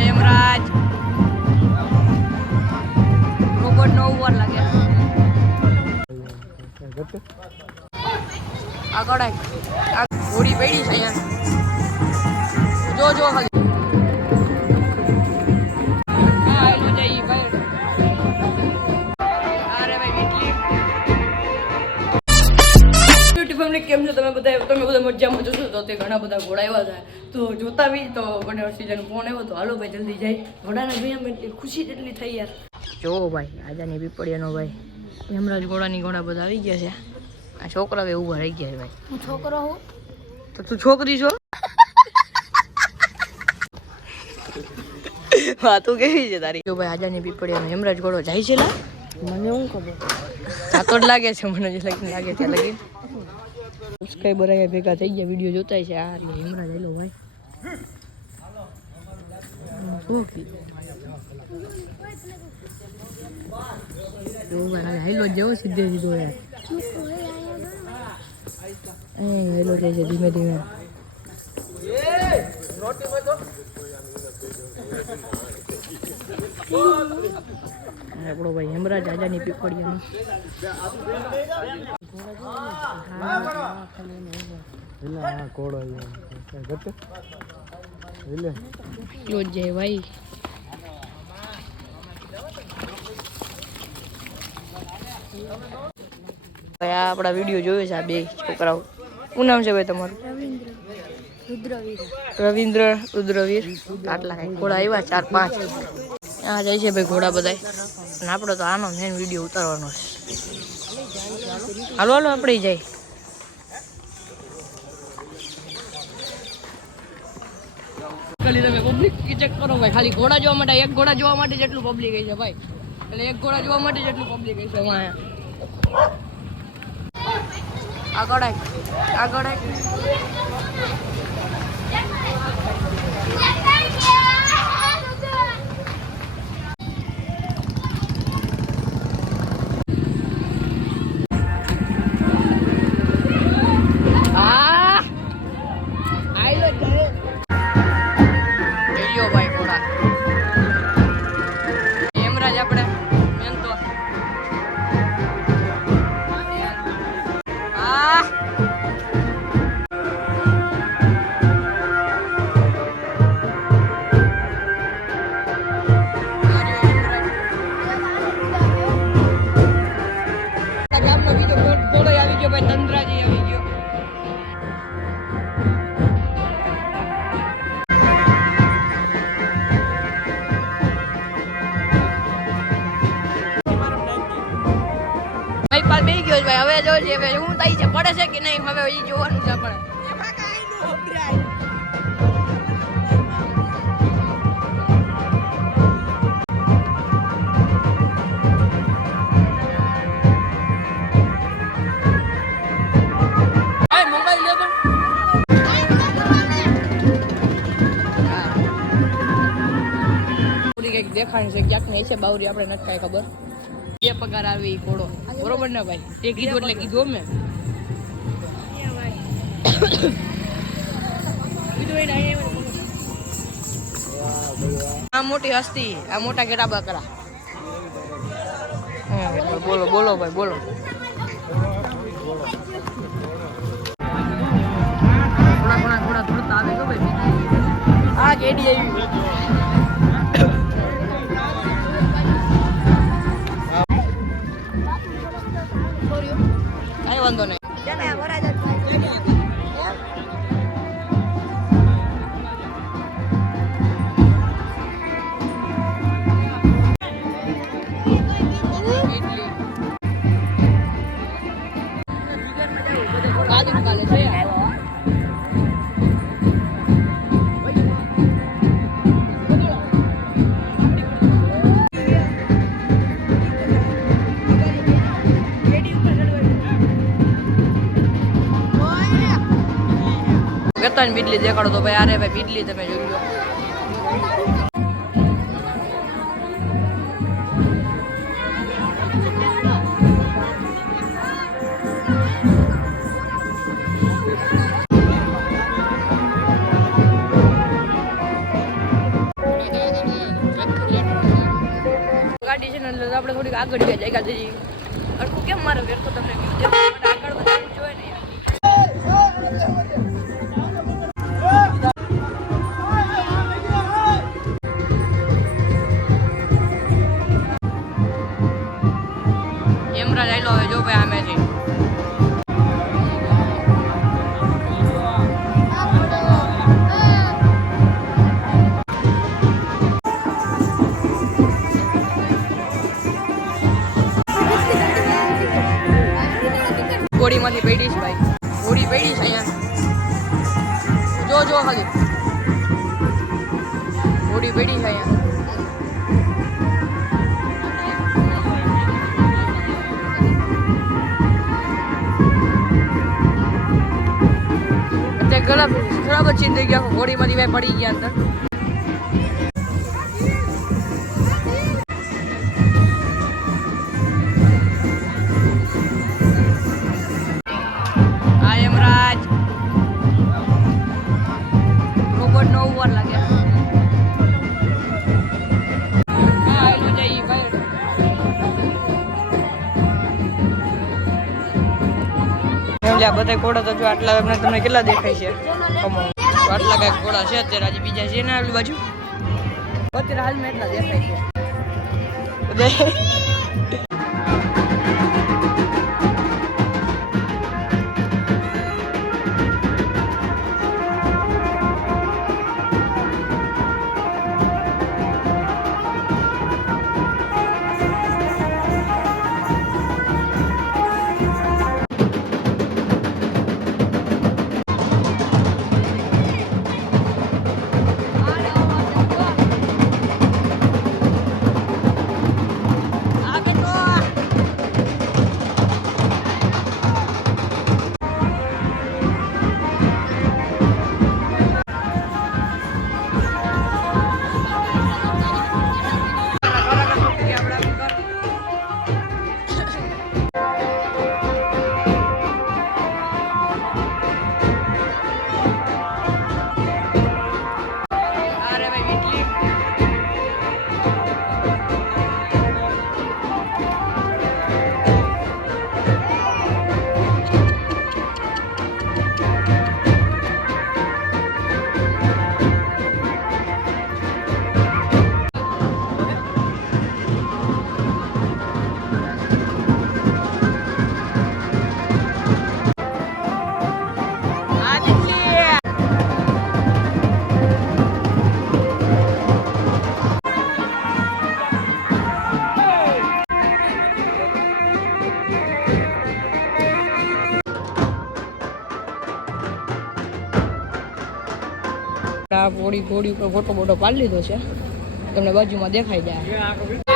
ભાઈ યમરાજ રોબોટ નો ઉપર લાગે આગળ આ ઘોડી પડી છે અહીંયા જો ખાલી હા આયલો જઈ ભાઈ અરે ભાઈ કેટલી ફેમિલી કેમ છો તમે બધા મજામાં જોશો તો તે ઘણા બધા ઘોડા આવ્યા હતા તો જોતા બી તો ઘણી સીઝન ફોન આવ્યો તો હાલો ભાઈ જલ્દી જાય ઘોડાને જોયા મેં એટલી ખુશી જેટલી થઈ યાર જો ભાઈ આજાની પીપળીયાનો ભાઈ યમરાજ ઘોડાની ઘોડા બધા આવી ગયા છે આ છોકરા હવે ઊભા રહી ગયા છે ભાઈ હું છોકરો હું તો તું છોકરી છો વાતું કેવી છે તારી જો ભાઈ આજાની પીપળીયાનો યમરાજ ઘોડો જાય છે લા મને શું ખબર સાતો જ લાગે છે મને જે લાગે ત્યાં લગી સબસ્ક્રાઇબર આયા ભેગા થઈ ગયા વિડિયો જોતા છે આ યમરાજ હેલો ભાઈ ઓકે જો ભાઈ હેલો જેવો સીધે સીધો યાર હેલો કહે છે ધીમે ધીમે આપણો ભાઈ યમરાજ આજાની પીપળીયાનો જય ભાઈ આપણા વિડીયો જોયો છે આ બે છોકરાઓ શું નામ છે ભાઈ તમારું રવિન્દ્ર રુદ્રવીર આટલા કઈ ઘોડા આવ્યા 4-5 આ જાય છે ભાઈ ઘોડા બધા અને આપણો તો આનો મેન વિડીયો ઉતારવાનો છે હાલો આપણે જાય ખાલી તમે પબ્લિક ચેક કરો ભાઈ ખાલી ઘોડા જોવા માટે એક ઘોડા જોવા માટે જેટલું પબ્લિક છે ભાઈ એટલે એક ઘોડા જોવા માટે જેટલું પબ્લિક છે આગળ ભાઈ ઘોડા યમરાજ આપણે મેન તો ભાઈ હવે જો છે શું થાય છે પડે છે કે નહીં હવે એ જોવાનું છે આપણે દેખાણી છે ક્યાંક નહીં છે બાવરી આપણે નથી કાંઈ ખબર બે પગાર આવી ઘોડો બરોબર ને ભાઈ તે કીધું એટલે કીધું અમે આ મોટી હસ્તી આ મોટા ગેટા બકરા બોલો બોલો ભાઈ બોલો થોડા થોડા આવે તો ભાઈ આ કેડી આવી વાંધો નહીં વેતન બીડલી દેખાડો તો ભાઈ અરે ભાઈ બીડલી તમે જોઈ લો આપણે થોડીક આગળ ગયા જાય ગાંધીજી અડકું કેમ મારે વેર તો તમને આગળ વધારવું જોઈએ ને એમરા લઈ લો હવે જો ભાઈ આમે છે હોડીમાંથી પડી છે ભાઈ હોડી પડી છે અહીંયા જો જો ખાલી હોડી પડી છે અહીંયા અત્યારે ઘણા બચી થઈ ગયા હોડીમાંથી ભાઈ પડી ગયા અંદર બધા ઘોડા તો જો આટલા તમને કેટલા દેખાય છે આટલા કઈક ઘોડા છે અત્યારે આજે બીજા છે ને આપણી બાજુ અત્યારે હાલમાં એટલા દેખાય છે ઘોડી ઉપર ફોટો પાડી લીધો છે તમને બાજુમાં દેખાઈ જાય